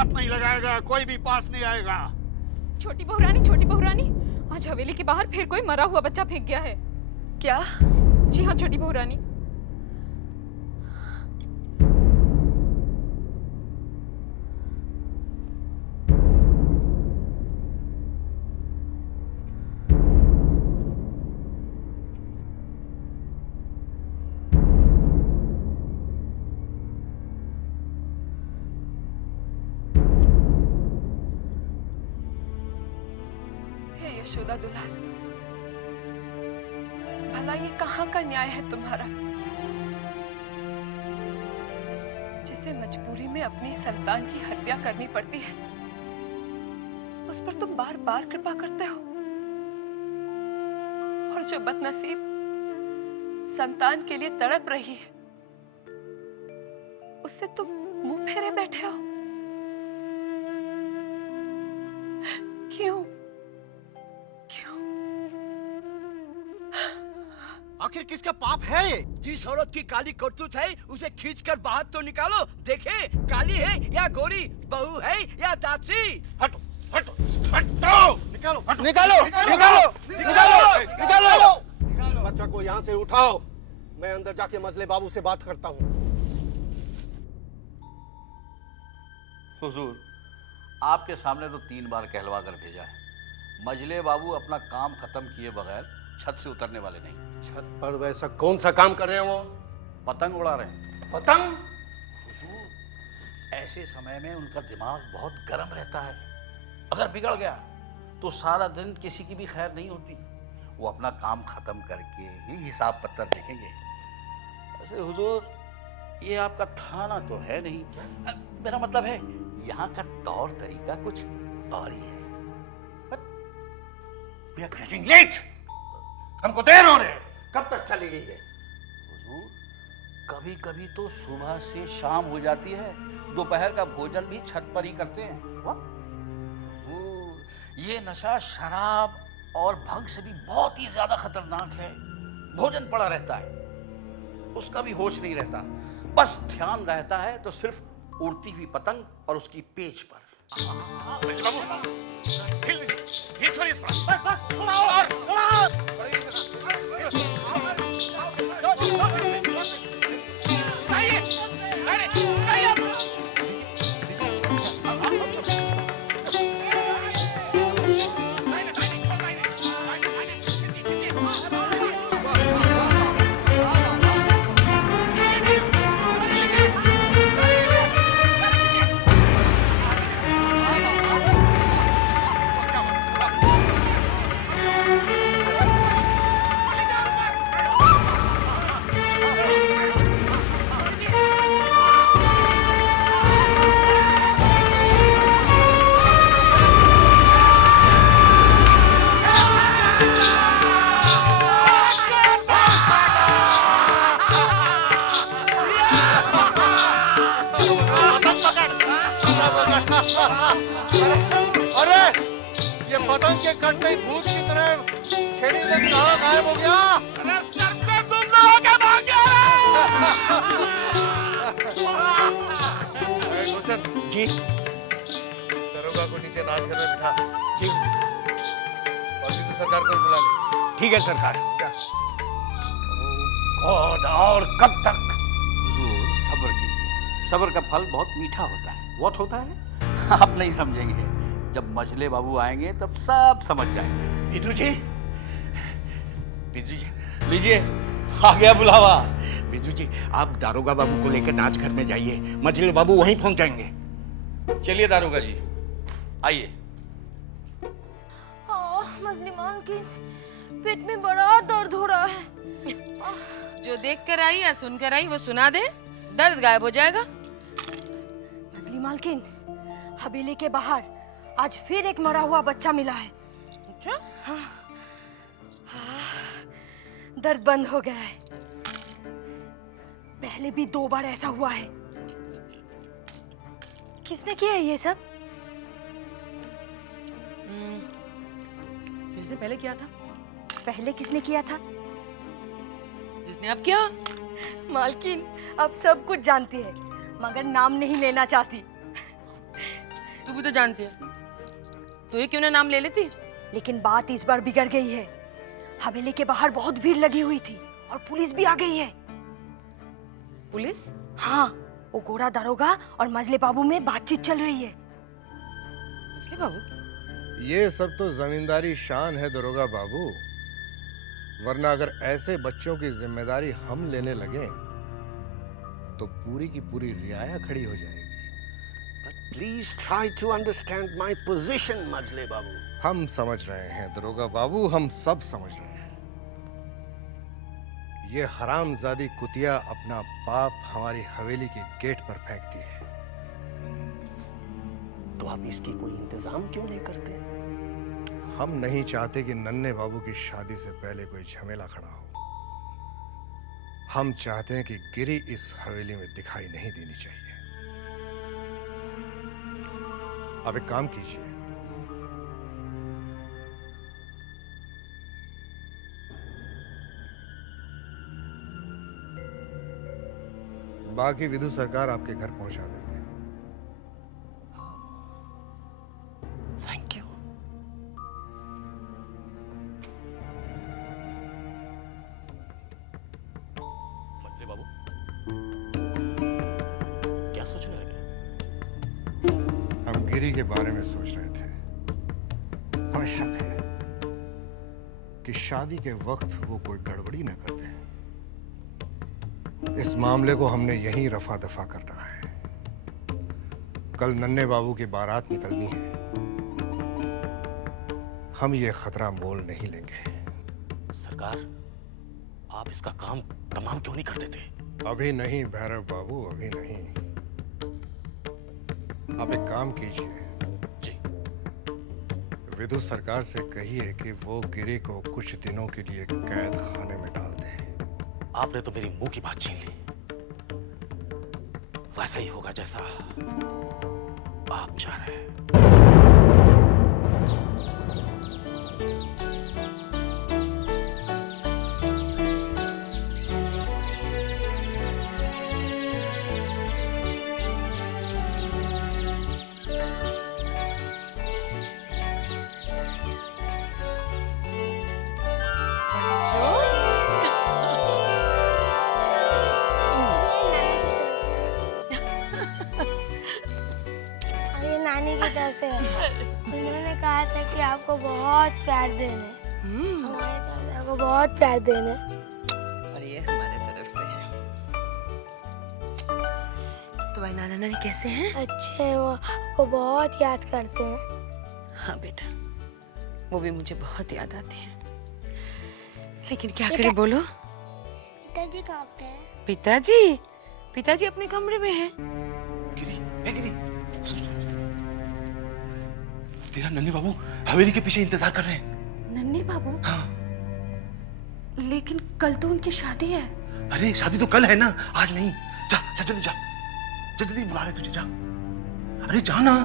हाथ नहीं लगाएगा, कोई भी पास नहीं आएगा। छोटी बहू रानी, आज हवेली के बाहर फिर कोई मरा हुआ बच्चा फेंक गया है। क्या? जी हाँ छोटी बहू रानी। यशोदा दुलाल, भला ये कहाँ का न्याय है तुम्हारा, जिसे मजबूरी में अपनी संतान की हत्या करनी पड़ती है, उस पर तुम बार बार कृपा करते हो, और जो बदनसीब संतान के लिए तड़प रही है, उससे तुम मुंह फेरे बैठे हो। क्यों? आखिर किसका पाप है ये? जिस औरत की काली करतूत है उसे खींचकर बाहर तो निकालो, देखे काली है या गोरी, बहू है या दासी। हटो हटो हटो, निकालो हटो। निकालो निकालो निकालो निकालो। इस बच्चा को यहाँ से उठाओ, मैं अंदर जाके मजले बाबू से बात करता हूँ। हुजूर, आपके सामने तो 3 बार कहलवा कर भेजा है। मजले बाबू अपना काम खत्म किए बगैर छत से उतरने वाले नहीं। छत पर वैसा कौन सा काम कर रहे हैं वो? पतंग उड़ा रहे हैं। पतंग? हुजूर, ऐसे समय में उनका दिमाग बहुत गर्म रहता है, अगर बिगड़ गया तो सारा दिन किसी की भी खैर नहीं होती। वो अपना काम खत्म करके ही हिसाब पत्तर देखेंगे। वैसे हुजूर, ये आपका थाना तो है नहीं, मेरा मतलब है यहाँ का तौर तरीका कुछ और ही है। We are getting late. हमको देर हो रही है, कब तक चलेगी ये? हुजूर, कभी कभी तो सुबह से शाम हो जाती है, दोपहर का भोजन भी छत पर ही करते हैं। हुजूर, ये नशा शराब और भंग से भी बहुत ही ज्यादा खतरनाक है। भोजन पड़ा रहता है, उसका भी होश नहीं रहता, बस ध्यान रहता है तो सिर्फ उड़ती हुई पतंग और उसकी पेच पर। अरे ये पतंग के कटते ही भूत की तरह छेड़ी से कहाँ गायब हो गया? अरे सर से दुम्ला होके भाग गया। लोचन जी, दरोगा को नीचे नाच घर में बिठा। जी। और सिद्धू सरकार को बुला ले। ठीक है सरकार। और कब तक? हुजूर, सब्र कीजिए, सब्र का फल बहुत मीठा होता है। व्हाट होता है? आप नहीं समझेंगे, जब मजले बाबू आएंगे तब सब समझ जाएंगे। बिंदु जी, बिंदु जी, लीजिए, आ गया बुलावा। बिंदु जी, आप दारोगा बाबू को लेकर नाच घर में जाइए, मजले बाबू वहीं पहुंच जाएंगे। चलिए दारोगा जी, आइए। मजली मालकिन, पेट में बड़ा दर्द हो रहा है। जो देख कर आई या सुन कर आई वो सुना दे, दर्द गायब हो जाएगा। मजली मालकिन, हवेली के बाहर आज फिर एक मरा हुआ बच्चा मिला है। अच्छा? हाँ, दर्द बंद हो गया है। पहले भी 2 बार ऐसा हुआ है। किसने किया है ये सब? जिसने पहले किया था। पहले किसने किया था? जिसने अब किया। मालकिन अब सब कुछ जानती है, मगर नाम नहीं लेना चाहती। तू भी तो जानती है, तू ही क्यों ना नाम ले लेती। लेकिन बात इस बार बिगड़ गई है। हवेली के बाहर बहुत भीड़ लगी हुई थी और पुलिस भी आ गई है। पुलिस? हाँ, वो गोरा दरोगा और मजले बाबू में बातचीत चल रही है। मछली बाबू? ये सब तो जमींदारी शान है दरोगा बाबू, वरना अगर ऐसे बच्चों की जिम्मेदारी हम लेने लगे तो पूरी की पूरी रियाया खड़ी हो जाएगी। Please try to understand my position, मजले बाबू। हम समझ रहे हैं दरोगा बाबू, हम सब समझ रहे हैं। ये हरामजादी कुतिया अपना पाप हमारी हवेली के गेट पर फेंकती है। तो आप इसकी कोई इंतजाम क्यों नहीं करते? हम नहीं चाहते कि नन्हे बाबू की शादी से पहले कोई झमेला खड़ा हो। हम चाहते हैं कि गिरी इस हवेली में दिखाई नहीं देनी चाहिए। आप एक काम कीजिए, बाकी विधु सरकार आपके घर पहुंचा देंगे। Thank you. मजले बाबू, क्या सोचने लगे? हम गिरी के बारे में सोच रहे थे। हमें शक है कि शादी के वक्त वो कोई गड़बड़ी न कर दे। इस मामले को हमने यहीं रफा दफा करना है। कल नन्हे बाबू की बारात निकलनी है। हम ये खतरा मोल नहीं लेंगे। सरकार, आप इसका काम तमाम क्यों नहीं करते थे? अभी नहीं भैरव बाबू, अभी नहीं। आप एक काम कीजिए, जी। विधु सरकार से कहिए कि वो गिरी को कुछ दिनों के लिए कैद खाने में डाल दे। आपने तो मेरी मुंह की बात छीन ली। वैसा ही होगा जैसा आप चाह रहे हैं। अरे नानी की तरफ से उन्होंने कहा था कि आपको बहुत प्यार देने, हमारे तरफ से आपको बहुत प्यार देने। और ये हमारे तरफ से है। तो भाई नाना नानी कैसे हैं? अच्छे हैं वो बहुत याद करते हैं। हाँ बेटा, वो भी मुझे बहुत याद आती है। लेकिन क्या करें बोलो? पिताजी कहाँ पे हैं? पिताजी? पिताजी अपने कमरे में हैं। गिरी, ए गिरी, सुन। तेरा नन्हे बाबू हवेली के पीछे इंतजार कर रहे हैं। नन्हे बाबू? हाँ। लेकिन कल तो उनकी शादी है। अरे शादी तो कल है ना, आज नहीं। जा जा जल्दी जा, जल्दी बुला रहे तुझे, जा। अरे जा ना।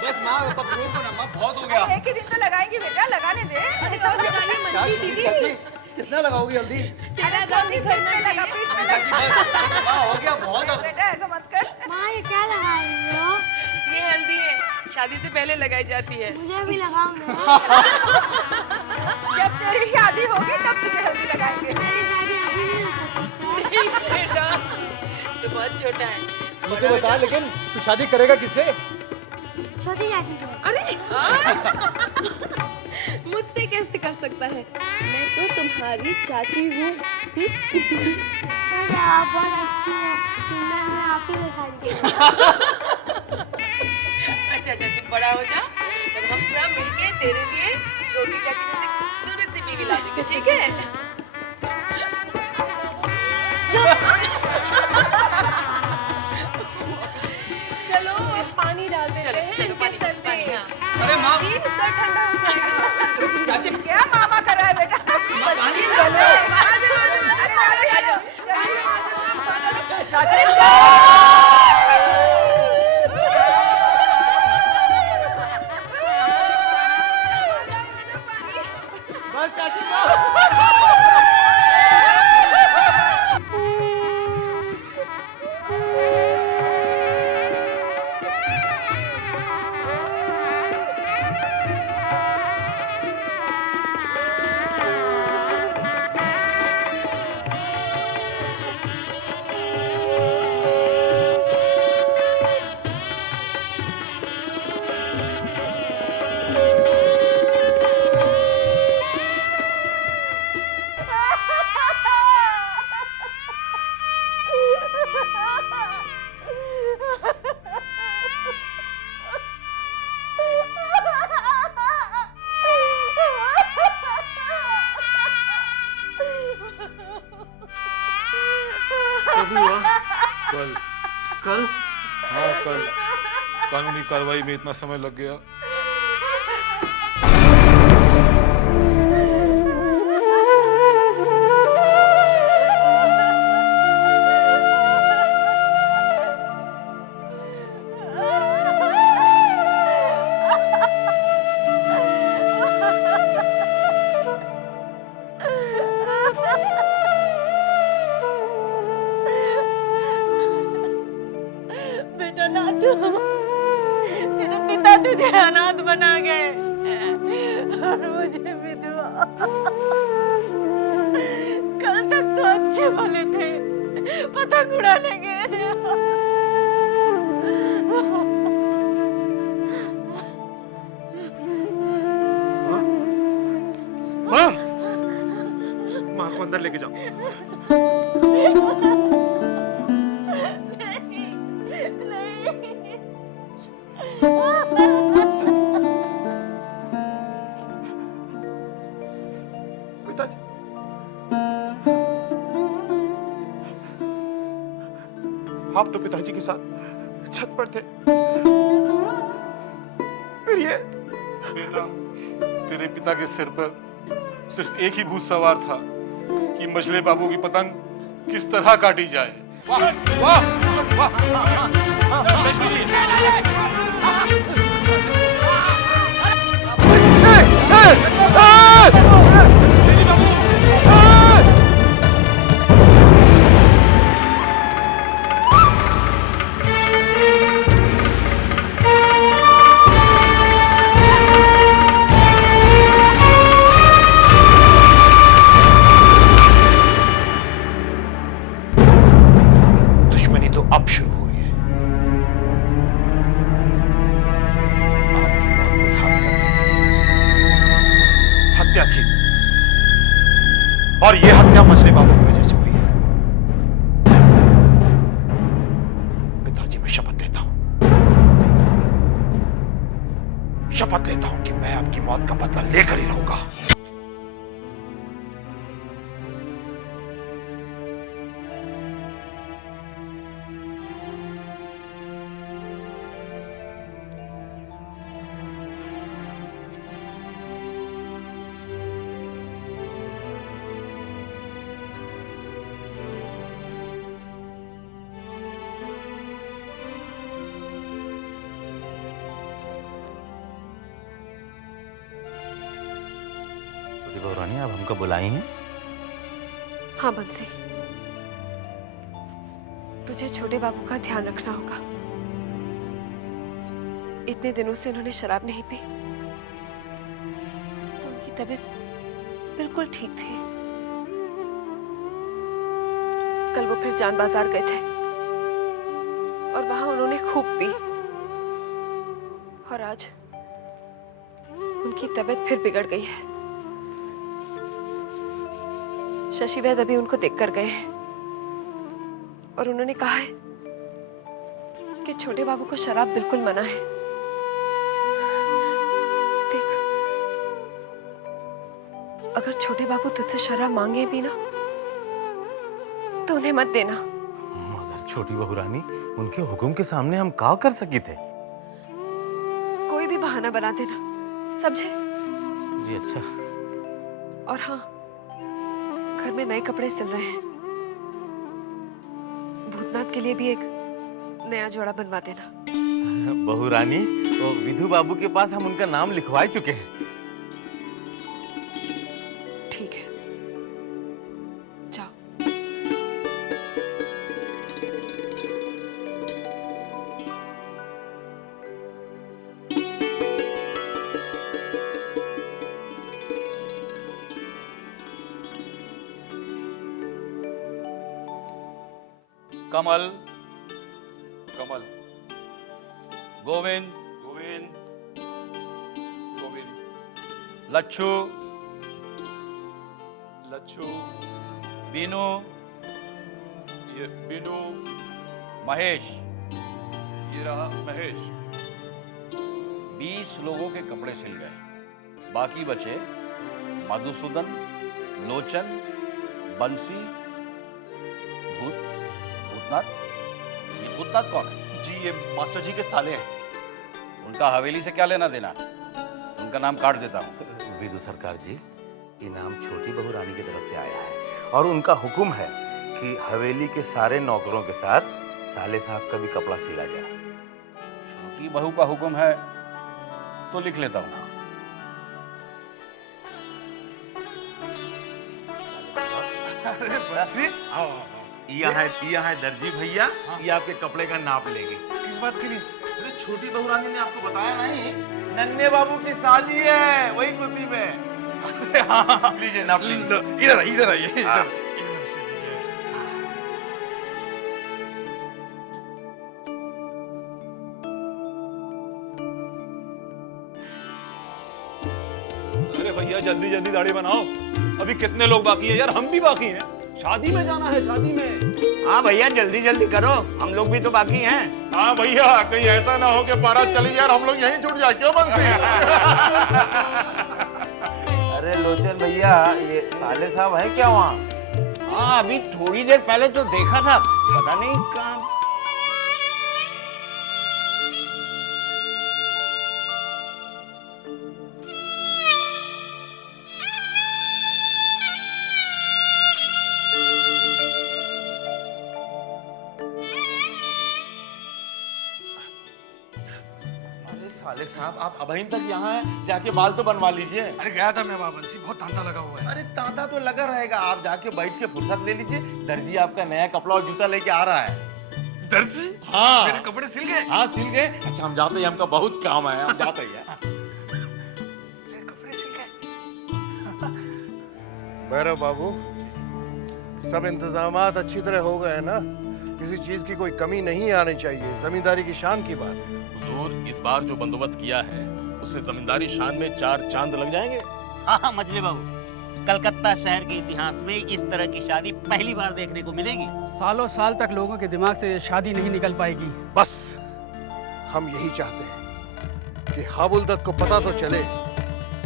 बस माँ पकड़ो को ना माँ, बहुत हो गया। एक ही दिन तो लगाएंगे बेटा, लगाने दे। अरे और लगाइए मंजी दीदी। चाची कितना लगाओगी जल्दी? तेरा दाम निखरना चाहिए। चाची बस माँ हो गया बहुत अब। बेटा ऐसा मत कर। माँ ये क्या लगा रही हो? ये हल्दी है, शादी से पहले लगाई जाती है। मुझे भी लगाऊंगा। जब तेरी शादी होगी तब तुझे हल्दी लगाएंगे। मेरी शादी अभी नहीं हो सकती। नहीं बेटा, तो बहुत छोटा है। मुझे बता, लेकिन तू शादी करेगा किससे? छोटी चाची से। अरे मुझसे कैसे कर सकता है? मैं तो तुम्हारी चाची हूँ। अरे आप बहुत अच्छी हैं, सुंदर मैं आप ही दिखा दी। अच्छा अच्छा, तू बड़ा हो जा, तब हम सब मिलके तेरे लिए छोटी चाची जैसे खूबसूरत सी बीवी ला देंगे, ठीक है? चलो पानी डाल देते चलो, हैं चलो, इनके पानी, सर पे। पानी, हाँ। अरे माँ सर ठंडा हो जाएगा। चाची क्या मामा कर रहा है बेटा? पानी आ जाओ, आ जाओ। बस चाची बस। कब हुआ? कल। कल? हाँ कल। कानूनी कार्रवाई में इतना समय लग गया। बेटा नाटू, तेरे पिता तुझे अनाथ बना गए और मुझे विधवा। कल तक तो अच्छे भले थे, पतंग उड़ाने गए थे। माँ! माँ को अंदर लेके जाओ। पिताजी, आप तो पिताजी के साथ छत पर थे, फिर ये बेटा, तेरे पिता के सिर पर सिर्फ एक ही भूत सवार था कि मजले बाबू की पतंग किस तरह काटी जाए। वाह वाह वाह, लक्ष्मी जी। शेरी बाबू। दुश्मनी तो अब शुरू हुई है। आपकी मौत कोई हादसा नहीं थी, हत्या थी, और यह हत्या मजले बाबू की वजह से हुई है। पिताजी, मैं शपथ लेता हूं, शपथ लेता हूं कि मैं आपकी मौत का बदला लेकर ही रहूंगा। रानी, आप हमको बुलाई हैं? हाँ बंसी, तुझे छोटे बाबू का ध्यान रखना होगा। इतने दिनों से उन्होंने शराब नहीं पी, तो उनकी तबीयत बिल्कुल ठीक थी। कल वो फिर जान बाजार गए थे और वहां उन्होंने खूब पी और आज उनकी तबीयत फिर बिगड़ गई है। शशि वैद्य अभी उनको देखकर गए हैं और उन्होंने कहा है कि छोटे बाबू को शराब बिल्कुल मना है। देख, अगर छोटे बाबू तुझसे शराब मांगे भी ना तो उन्हें मत देना। मगर छोटी बहू रानी, उनके हुक्म के सामने हम क्या कर सके थे? कोई भी बहाना बना देना, समझे? जी अच्छा। और हाँ, घर में नए कपड़े सिल रहे हैं, भूतनाथ के लिए भी एक नया जोड़ा बनवा देना। बहू रानी, वो विधु बाबू के पास हम उनका नाम लिखवा चुके हैं। ठीक है, जाओ। कमल, कमल, गोविंद, गोविंद, गोविंद, लच्छू, लच्छू, बीनू, ये बिनू, महेश। ये रहा महेश। 20 लोगों के कपड़े सिल गए, बाकी बचे मधुसूदन, लोचन, बंसी, भूतनाथ। ये भूतनाथ कौन है? जी ये मास्टर जी के साले हैं। उनका हवेली से क्या लेना देना? उनका नाम काट देता हूँ। विधु सरकार जी, इनाम छोटी बहू रानी की तरफ से आया है और उनका हुक्म है कि हवेली के सारे नौकरों के साथ साले साहब का भी कपड़ा सिला जाए। छोटी बहू का हुक्म है तो लिख लेता हूँ। यह है दर्जी भैया, ये आपके कपड़े का नाप लेंगे। किस बात के लिए? अरे छोटी बहू रानी ने आपको बताया नहीं, नन्हे बाबू की शादी है, वही खुशी में। अरे हाँ, लीजिए नाप लीजिए। इधर आइए, इधर से लीजिए ऐसे। अरे भैया जल्दी जल्दी दाढ़ी बनाओ, अभी कितने लोग बाकी हैं यार, हम भी बाकी हैं, शादी में जाना है, शादी में। हाँ भैया जल्दी जल्दी करो, हम लोग भी तो बाकी हैं। हाँ भैया, कहीं ऐसा ना हो कि बारात चली जाए और हम लोग यहीं जुट जाए। क्यों बंसी? अरे लोचन भैया, ये साले साहब है क्या वहाँ? हाँ अभी थोड़ी देर पहले तो देखा था, पता नहीं कहाँ। साले साहब, आप अभी तक यहाँ हैं, जाके बाल तो बनवा लीजिए। अरे गया था मैं वहाँ, बंसी बहुत तांता लगा हुआ है। अरे तांता तो लगा रहेगा, आप जाके बैठ के फुर्सत ले लीजिए। दर्जी आपका नया कपड़ा और जूता लेके आ रहा है। दर्जी? हाँ, मेरे कपड़े सिल गए? हाँ सिल गए। अच्छा हम जाते हैं, हमका बहुत काम है, हम जाते हैं। मेरे कपड़े सिल गए? भैरव बाबू, सब इंतजामात अच्छी तरह हो गए ना? किसी चीज की कोई कमी नहीं आनी चाहिए, जमींदारी की शान की बात है। हुजूर, इस बार जो बंदोबस्त किया है उससे जमींदारी शान में 4 चांद लग जाएंगे। हाँ मछली बाबू, कलकत्ता शहर के इतिहास में इस तरह की शादी पहली बार देखने को मिलेगी। सालों साल तक लोगों के दिमाग से ये शादी नहीं निकल पाएगी। बस हम यही चाहते हैं कि हाबुलदत को पता तो चले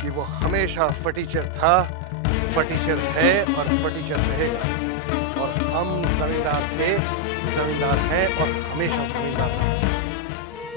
कि वो हमेशा फटीचर था, फटीचर है और फटीचर रहेगा, और हम जमींदार थे, जमींदार हैं और हमेशा जमींदार रहेंगे।